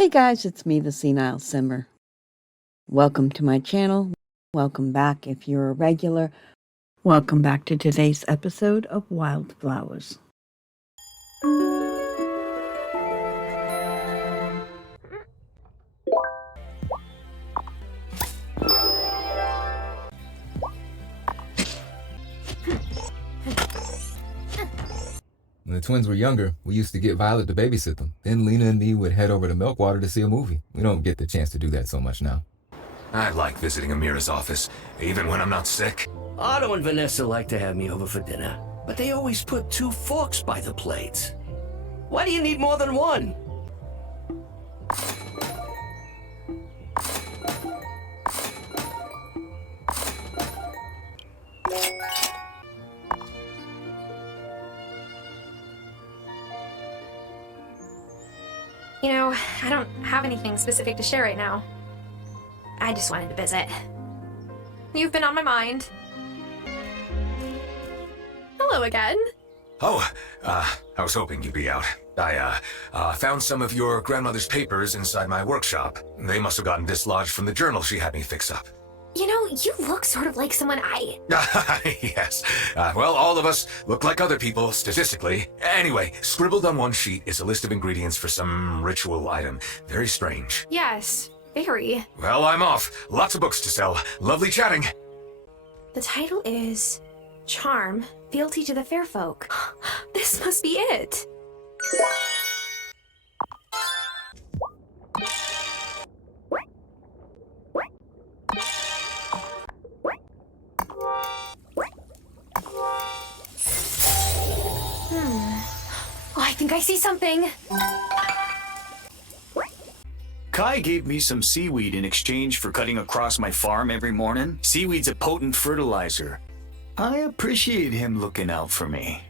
Hey guys, it's me, the SenileSimmer. Welcome to my channel. Welcome back if you're a regular. Welcome back to today's episode of Wylde Flowers. When the twins were younger, we used to get Violet to babysit them. Then Lena and me would head over to Milkwater to see a movie. We don't get the chance to do that so much now. I like visiting Amira's office, even when I'm not sick. Otto and Vanessa like to have me over for dinner, but they always put 2 forks by the plates. Why do you need more than one? You know, I don't have anything specific to share right now. I just wanted to visit. You've been on my mind. Hello again. Oh, I was hoping you'd be out. I found some of your grandmother's papers inside my workshop. They must have gotten dislodged from the journal she had me fix up. You know, you look sort of like someone Yes. Well, all of us look like other people, statistically. Anyway, scribbled on one sheet is a list of ingredients for some ritual item. Very strange. Yes, very. Well, I'm off. Lots of books to sell. Lovely chatting. The title is Charm, Fealty to the Fair Folk. This must be it. Oh, I think I see something. Kai gave me some seaweed in exchange for cutting across my farm every morning. Seaweed's a potent fertilizer. I appreciate him looking out for me.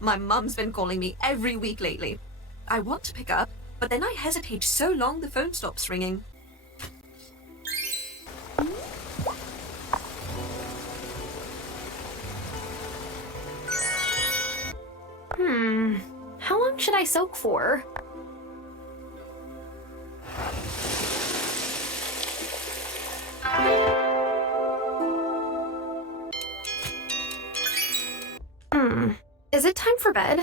My mum's been calling me every week lately. I want to pick up, but then I hesitate so long the phone stops ringing. How long should I soak for? Is it time for bed?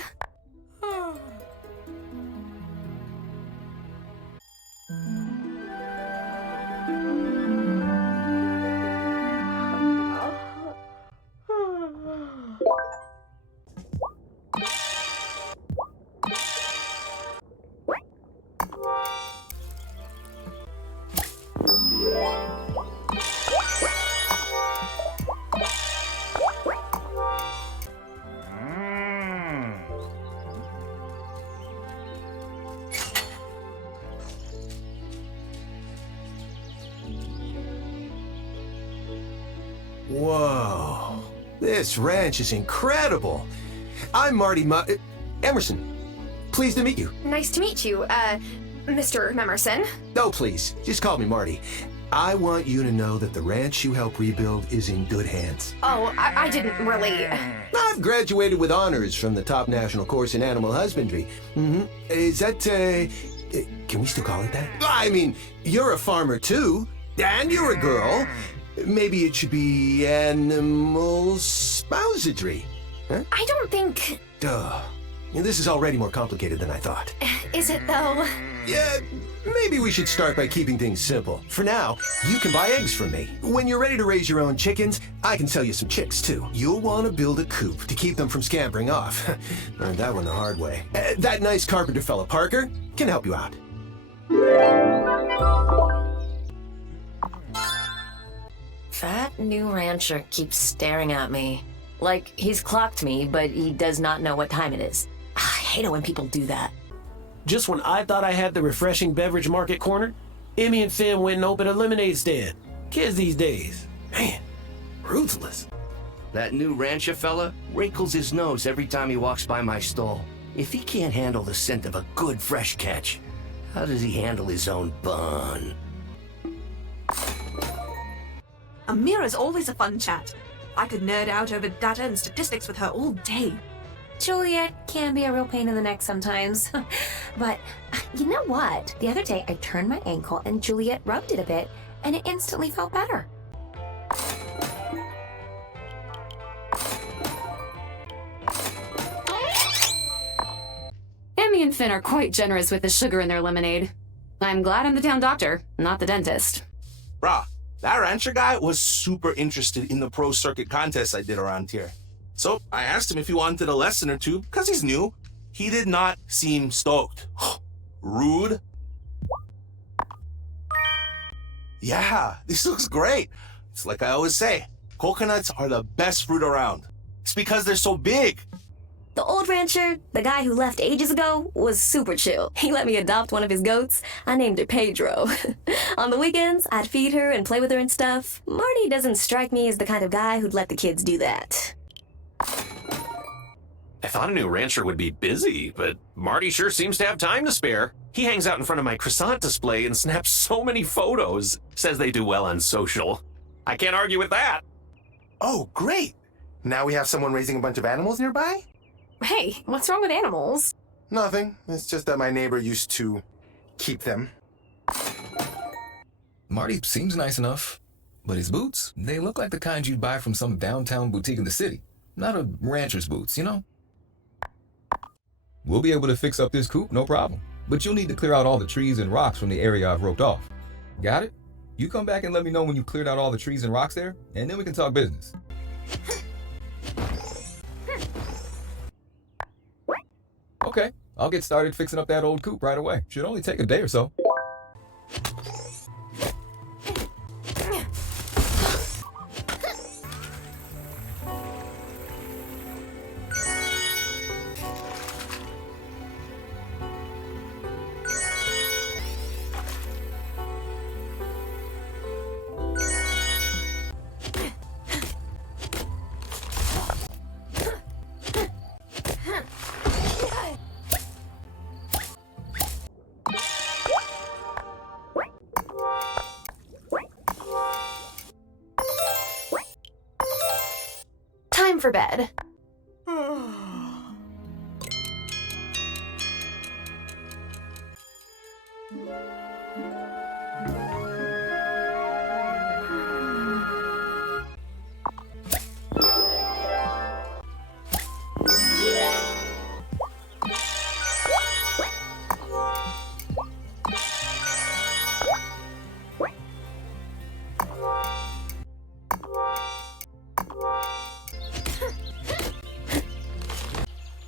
Whoa, this ranch is incredible. I'm Marty Emerson. Pleased to meet you. Nice to meet you, Mr. Emerson. Oh, please, just call me Marty. I want you to know that the ranch you help rebuild is in good hands. Oh, I didn't really... I've graduated with honors from the top national course in animal husbandry. Is that, can we still call it that? I mean, you're a farmer too, and you're a girl. Maybe it should be animal spousadry. Huh? I don't think... Duh. This is already more complicated than I thought. Is it, though? Yeah, maybe we should start by keeping things simple. For now, you can buy eggs from me. When you're ready to raise your own chickens, I can sell you some chicks, too. You'll want to build a coop to keep them from scampering off. Learned that one the hard way. That nice carpenter fella, Parker, can help you out. That new rancher keeps staring at me. Like he's clocked me, but he does not know what time it is. I hate it when people do that. Just when I thought I had the refreshing beverage market cornered, Emmy and Finn went and opened a lemonade stand. Kids these days, man, ruthless. That new rancher fella wrinkles his nose every time he walks by my stall. If he can't handle the scent of a good fresh catch, how does he handle his own bun? Amira's always a fun chat. I could nerd out over data and statistics with her all day. Juliet can be a real pain in the neck sometimes. But you know what? The other day I turned my ankle and Juliet rubbed it a bit, and it instantly felt better. Emmy and Finn are quite generous with the sugar in their lemonade. I'm glad I'm the town doctor, not the dentist. Brah, that rancher guy was super interested in the pro circuit contest I did around here. So I asked him if he wanted a lesson or two, because he's new. He did not seem stoked. Rude. Yeah, this looks great. It's like I always say, coconuts are the best fruit around. It's because they're so big. The old rancher, the guy who left ages ago, was super chill. He let me adopt one of his goats. I named her Pedro. On the weekends, I'd feed her and play with her and stuff. Marty doesn't strike me as the kind of guy who'd let the kids do that. I thought a new rancher would be busy, but Marty sure seems to have time to spare. He hangs out in front of my croissant display and snaps so many photos. Says they do well on social. I can't argue with that. Oh, great. Now we have someone raising a bunch of animals nearby? Hey, what's wrong with animals? Nothing. It's just that my neighbor used to keep them. Marty seems nice enough, but his boots, they look like the kind you'd buy from some downtown boutique in the city. Not a rancher's boots, you know? We'll be able to fix up this coop, no problem. But you'll need to clear out all the trees and rocks from the area I've roped off. Got it? You come back and let me know when you cleared out all the trees and rocks there, and then we can talk business. Okay, I'll get started fixing up that old coop right away. Should only take a day or so. Time for bed.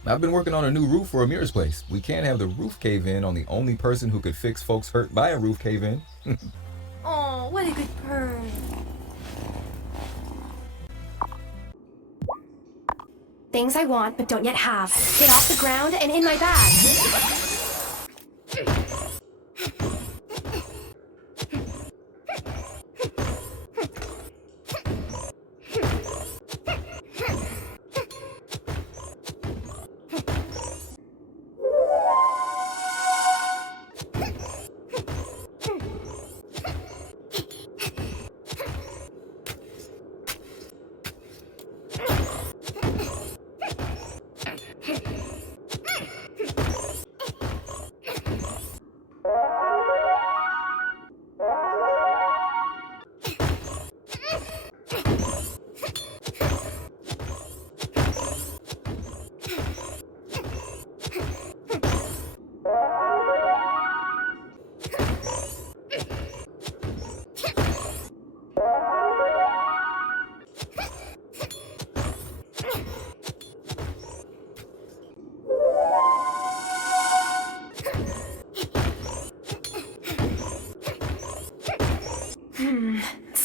I've been working on a new roof for Amir's place. We can't have the roof cave in on the only person who could fix folks hurt by a roof cave in. Oh, what a good bird. Things I want but don't yet have. Get off the ground and in my bag.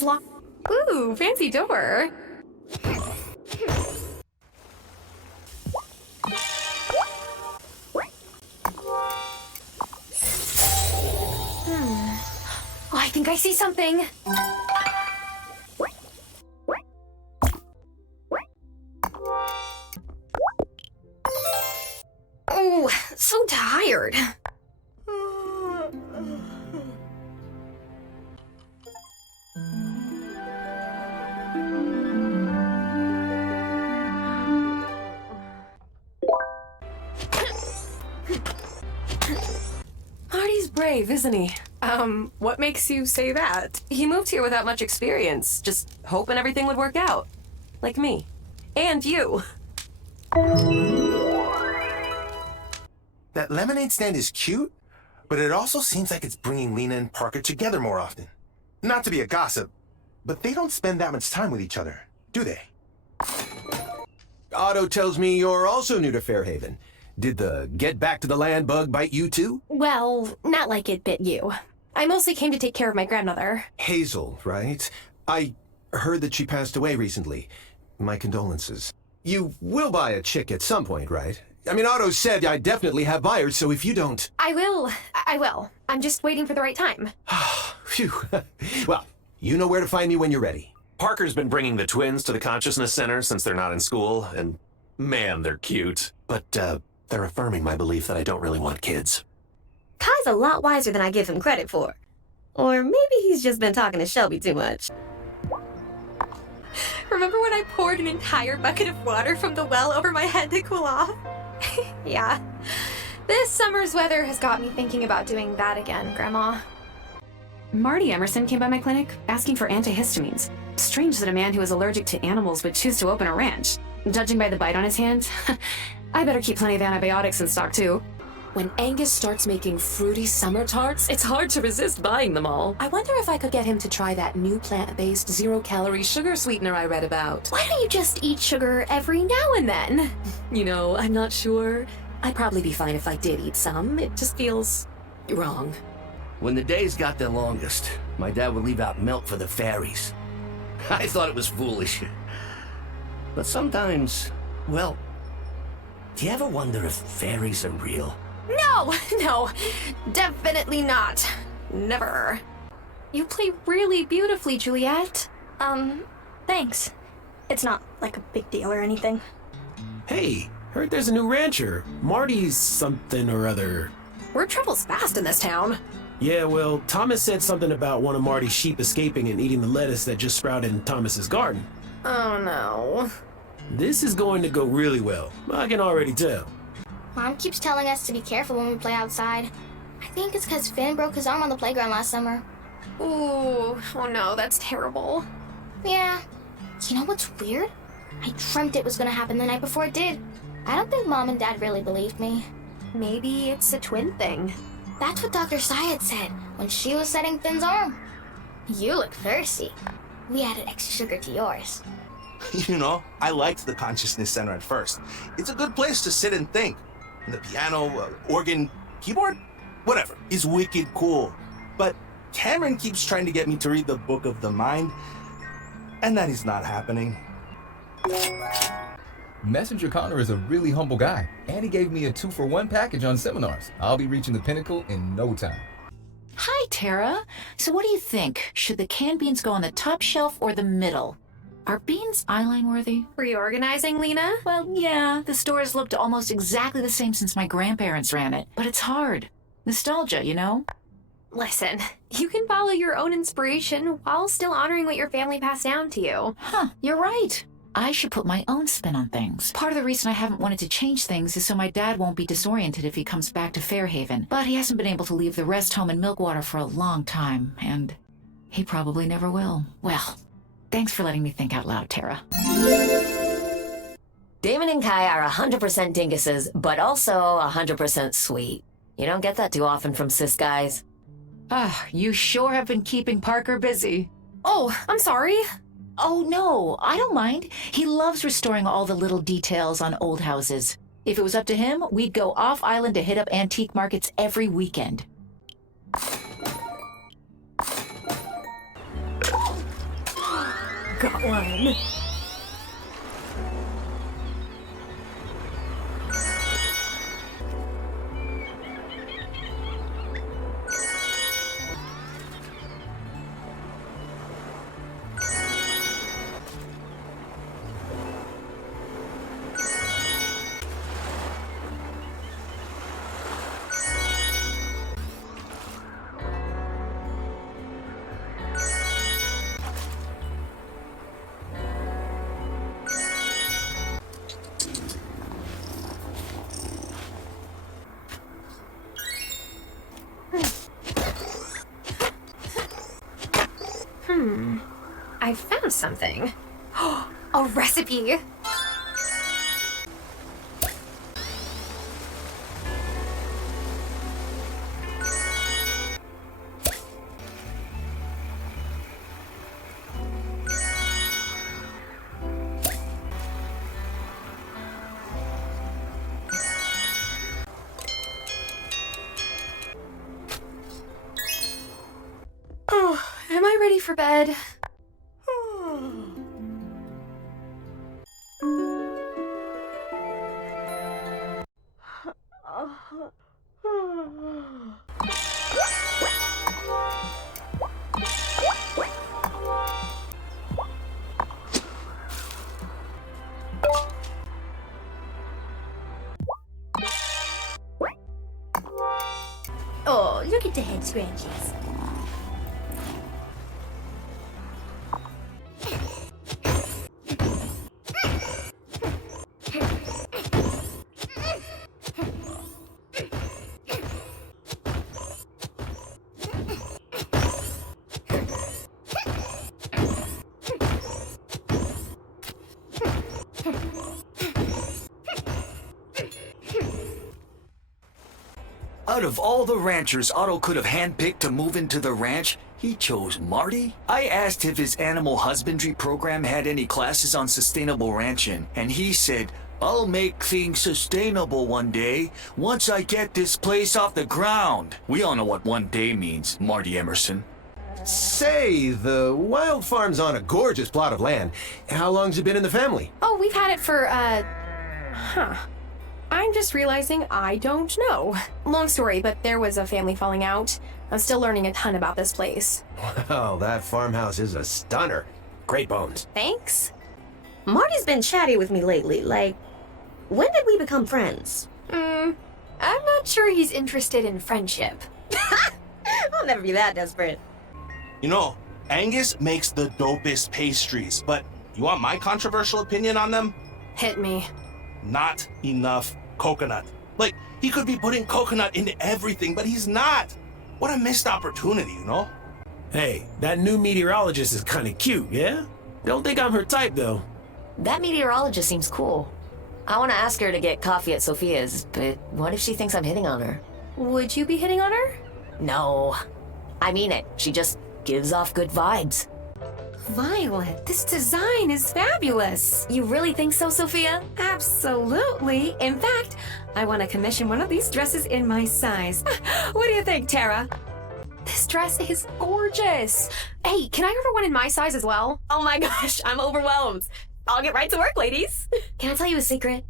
Lock. Ooh, fancy door. Oh, I think I see something. Oh, so tired. brave, isn't he? What makes you say that? He moved here without much experience, just hoping everything would work out. Like me. And you. That lemonade stand is cute, but it also seems like it's bringing Lena and Parker together more often. Not to be a gossip, but they don't spend that much time with each other, do they? Otto tells me you're also new to Fairhaven. Did the get back to the land bug bite you too? Well, not like it bit you. I mostly came to take care of my grandmother. Hazel, right? I heard that she passed away recently. My condolences. You will buy a chick at some point, right? I mean, Otto said I definitely have buyers, so if you don't... I will. I'm just waiting for the right time. Phew. Well, you know where to find me when you're ready. Parker's been bringing the twins to the Consciousness Center since they're not in school, and man, they're cute. But they're affirming my belief that I don't really want kids. Kai's a lot wiser than I give him credit for. Or maybe he's just been talking to Shelby too much. Remember when I poured an entire bucket of water from the well over my head to cool off? Yeah. This summer's weather has got me thinking about doing that again, Grandma. Marty Emerson came by my clinic asking for antihistamines. Strange that a man who is allergic to animals would choose to open a ranch. Judging by the bite on his hand, I better keep plenty of antibiotics in stock too. When Angus starts making fruity summer tarts, it's hard to resist buying them all. I wonder if I could get him to try that new plant-based zero-calorie sugar sweetener I read about. Why don't you just eat sugar every now and then? You know, I'm not sure. I'd probably be fine if I did eat some. It just feels wrong. When the days got their longest, my dad would leave out milk for the fairies. I thought it was foolish. But sometimes, well, do you ever wonder if fairies are real? No, definitely not. Never. You play really beautifully, Juliet. Thanks. It's not like a big deal or anything. Hey, heard there's a new rancher. Marty's something or other. Word travels fast in this town. Yeah, well, Thomas said something about one of Marty's sheep escaping and eating the lettuce that just sprouted in Thomas's garden. Oh no. This is going to go really well. I can already tell. Mom keeps telling us to be careful when we play outside. I think it's because Finn broke his arm on the playground last summer. Ooh, oh no, that's terrible. Yeah. You know what's weird? I dreamt it was gonna happen the night before it did. I don't think Mom and Dad really believed me. Maybe it's a twin thing. That's what Dr. Syed said when she was setting Finn's arm. You look thirsty. We added extra sugar to yours. You know, I liked the Consciousness Center at first. It's a good place to sit and think. And the piano, organ, keyboard, whatever, is wicked cool. But Cameron keeps trying to get me to read the Book of the Mind, and that is not happening. Messenger Connor is a really humble guy, and he gave me a 2-for-1 package on seminars. I'll be reaching the pinnacle in no time. Hi, Tara. So what do you think? Should the canned beans go on the top shelf or the middle? Are beans eyeline worthy? Reorganizing, Lena? Well, yeah. The store has looked almost exactly the same since my grandparents ran it. But it's hard. Nostalgia, you know? Listen, you can follow your own inspiration while still honoring what your family passed down to you. Huh, you're right. I should put my own spin on things. Part of the reason I haven't wanted to change things is so my dad won't be disoriented if he comes back to Fairhaven. But he hasn't been able to leave the rest home in Milkwater for a long time, and he probably never will. Well, thanks for letting me think out loud, Tara. Damon and Kai are 100% dinguses, but also 100% sweet. You don't get that too often from cis guys. Ah, you sure have been keeping Parker busy. Oh, I'm sorry. Oh, no, I don't mind. He loves restoring all the little details on old houses. If it was up to him, we'd go off-island to hit up antique markets every weekend. Got one. found something. A recipe! Oh, am I ready for bed? Oh, look at the head scratches. Out of all the ranchers Otto could have handpicked to move into the ranch, he chose Marty? I asked if his animal husbandry program had any classes on sustainable ranching, and he said, "I'll make things sustainable one day, once I get this place off the ground." We all know what one day means, Marty Emerson. Say, the Wylde Farm's on a gorgeous plot of land. How long's it been in the family? Oh, we've had it for, I'm just realizing I don't know. Long story, but there was a family falling out. I'm still learning a ton about this place. Well, that farmhouse is a stunner. Great bones. Thanks. Marty's been chatty with me lately, like, when did we become friends? I'm not sure he's interested in friendship. I'll never be that desperate. You know, Angus makes the dopest pastries, but you want my controversial opinion on them? Hit me. Not enough coconut. Like, he could be putting coconut into everything, but he's not. What a missed opportunity, you know? Hey, that new meteorologist is kind of cute, yeah? Don't think I'm her type, though. That meteorologist seems cool. I want to ask her to get coffee at Sophia's, but what if she thinks I'm hitting on her? Would you be hitting on her? No. I mean it. She just gives off good vibes. Violet, this design is fabulous. You really think so, Sophia? Absolutely. In fact, I want to commission one of these dresses in my size. What do you think, Tara? This dress is gorgeous. Hey, can I order one in my size as well? Oh my gosh, I'm overwhelmed. I'll get right to work, ladies. Can I tell you a secret?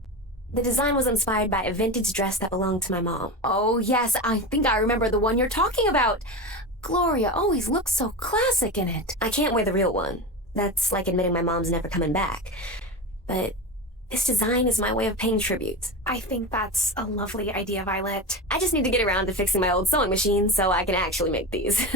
The design was inspired by a vintage dress that belonged to my mom. Oh, yes, I think I remember the one you're talking about. Gloria always looks so classic in it. I can't wear the real one. That's like admitting my mom's never coming back. But this design is my way of paying tribute. I think that's a lovely idea, Violet. I just need to get around to fixing my old sewing machine so I can actually make these.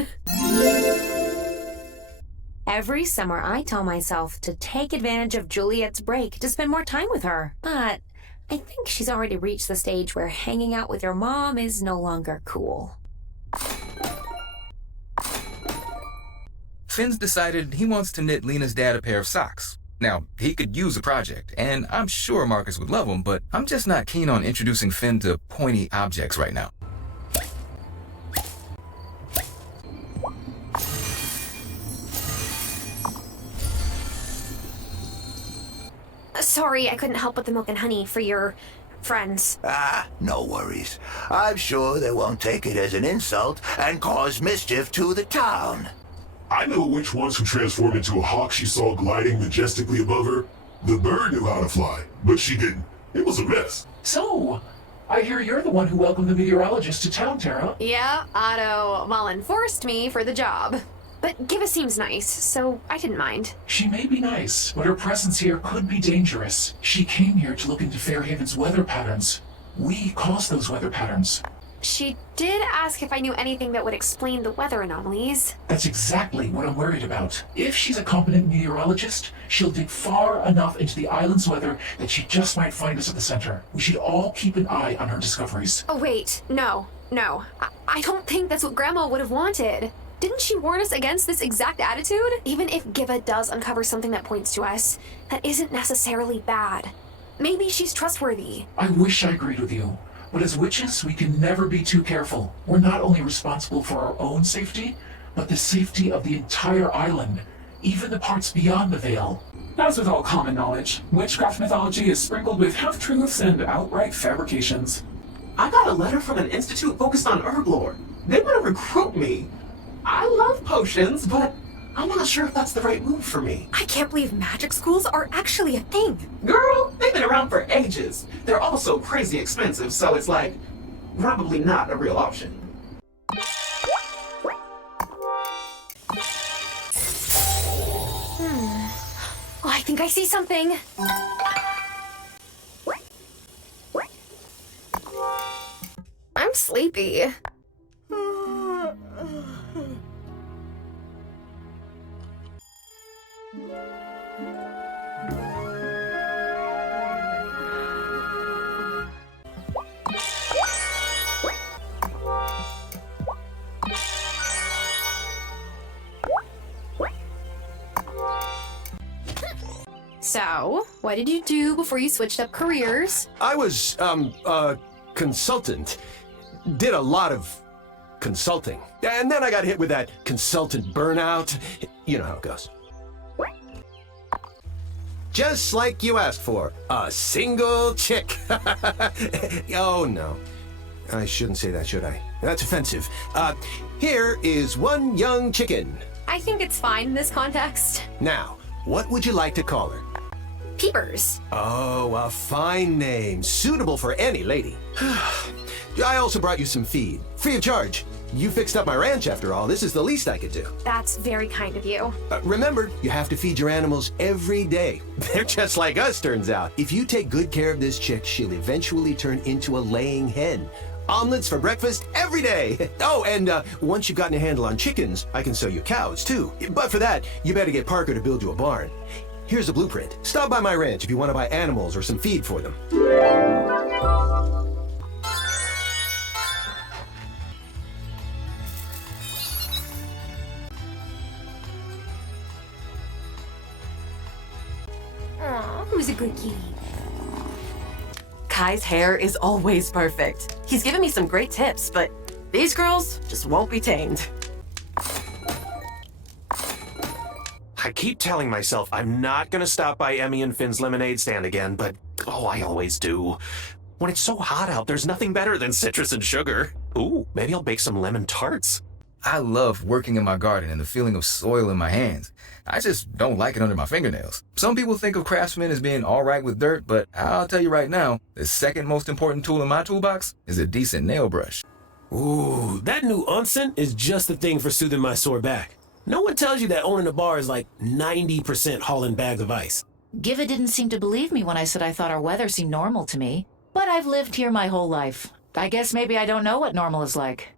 Every summer, I tell myself to take advantage of Juliet's break to spend more time with her. But I think she's already reached the stage where hanging out with your mom is no longer cool. Finn's decided he wants to knit Lena's dad a pair of socks. Now, he could use a project, and I'm sure Marcus would love them, but I'm just not keen on introducing Finn to pointy objects right now. Sorry, I couldn't help with the milk and honey for your friends. Ah, no worries. I'm sure they won't take it as an insult and cause mischief to the town. I know which ones who transformed into a hawk she saw gliding majestically above her. The bird knew how to fly, but she didn't. It was a mess. So, I hear you're the one who welcomed the meteorologist to town, Tara. Yeah, Otto Mullen forced me for the job. But Giva seems nice, so I didn't mind. She may be nice, but her presence here could be dangerous. She came here to look into Fairhaven's weather patterns. We caused those weather patterns. She did ask if I knew anything that would explain the weather anomalies. That's exactly what I'm worried about. If she's a competent meteorologist, she'll dig far enough into the island's weather that she just might find us at the center. We should all keep an eye on her discoveries. Oh, wait. No. I don't think that's what Grandma would have wanted. Didn't she warn us against this exact attitude? Even if Giva does uncover something that points to us, that isn't necessarily bad. Maybe she's trustworthy. I wish I agreed with you, but as witches, we can never be too careful. We're not only responsible for our own safety, but the safety of the entire island, even the parts beyond the veil. As with all common knowledge, witchcraft mythology is sprinkled with half-truths and outright fabrications. I got a letter from an institute focused on herb lore. They want to recruit me. I love potions, but I'm not sure if that's the right move for me. I can't believe magic schools are actually a thing. Girl, they've been around for ages. They're also crazy expensive, so it's like, probably not a real option. Oh, I think I see something. I'm sleepy. So, what did you do before you switched up careers? I was, a consultant. Did a lot of consulting. And then I got hit with that consultant burnout. You know how it goes. Just like you asked for. A single chick. Oh, no. I shouldn't say that, should I? That's offensive. Here is one young chicken. I think it's fine in this context. Now, what would you like to call her? Peepers. Oh, a fine name. Suitable for any lady. I also brought you some feed. Free of charge. You fixed up my ranch after all. This is the least I could do. That's very kind of you. Remember, you have to feed your animals every day. They're just like us, turns out. If you take good care of this chick, she'll eventually turn into a laying hen. Omelets for breakfast every day. Oh, and once you've gotten a handle on chickens, I can sell you cows, too. But for that, you better get Parker to build you a barn. Here's a blueprint. Stop by my ranch if you want to buy animals or some feed for them. Aw, who's a good kitty? Kai's hair is always perfect. He's given me some great tips, but these girls just won't be tamed. I keep telling myself I'm not gonna stop by Emmy and Finn's lemonade stand again, but oh, I always do. When it's so hot out, there's nothing better than citrus and sugar. Ooh, maybe I'll bake some lemon tarts. I love working in my garden and the feeling of soil in my hands. I just don't like it under my fingernails. Some people think of craftsmen as being all right with dirt, but I'll tell you right now, the second most important tool in my toolbox is a decent nail brush. Ooh, that new unsent is just the thing for soothing my sore back. No one tells you that owning a bar is like 90% hauling bags of ice. Giva didn't seem to believe me when I said I thought our weather seemed normal to me. But I've lived here my whole life. I guess maybe I don't know what normal is like.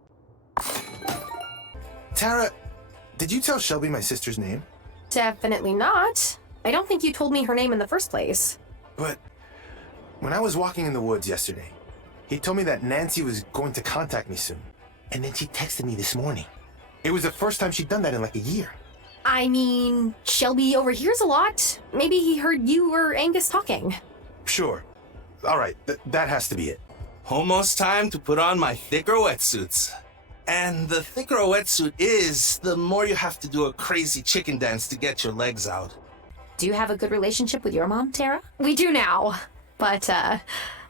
Tara, did you tell Shelby my sister's name? Definitely not. I don't think you told me her name in the first place. But when I was walking in the woods yesterday, he told me that Nancy was going to contact me soon. And then she texted me this morning. It was the first time she'd done that in like a year. I mean, Shelby overhears a lot. Maybe he heard you or Angus talking. Sure. All right, that has to be it. Almost time to put on my thicker wetsuits. And the thicker a wetsuit is, the more you have to do a crazy chicken dance to get your legs out. Do you have a good relationship with your mom, Tara? We do now. But,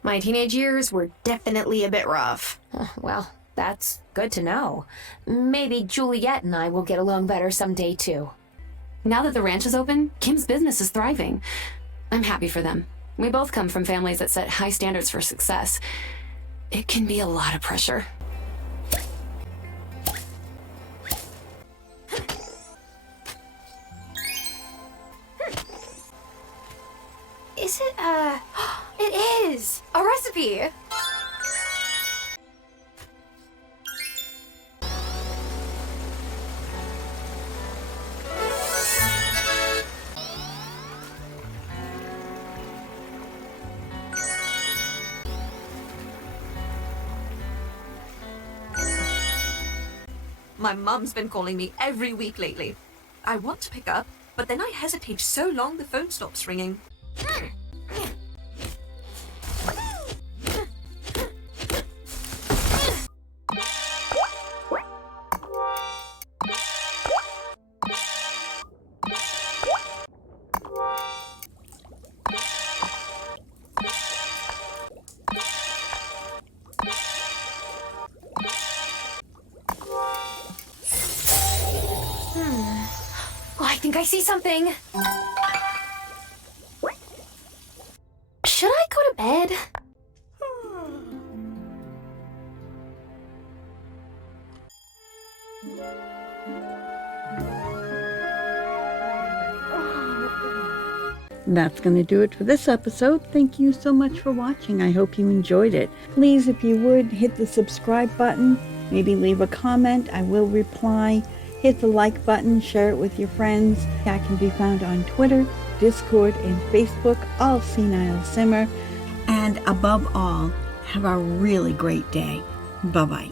my teenage years were definitely a bit rough. Well, that's good to know. Maybe Juliet and I will get along better someday, too. Now that the ranch is open, Kim's business is thriving. I'm happy for them. We both come from families that set high standards for success. It can be a lot of pressure. Is it, it is! A recipe! My mum's been calling me every week lately. I want to pick up, but then I hesitate so long the phone stops ringing. I think I see something. Should I go to bed? That's going to do it for this episode. Thank you so much for watching. I hope you enjoyed it. Please, if you would, hit the subscribe button. Maybe leave a comment. I will reply. Hit the like button. Share it with your friends. I can be found on Twitter, Discord, and Facebook, all SenileSimmer. And above all, have a really great day. Bye-bye.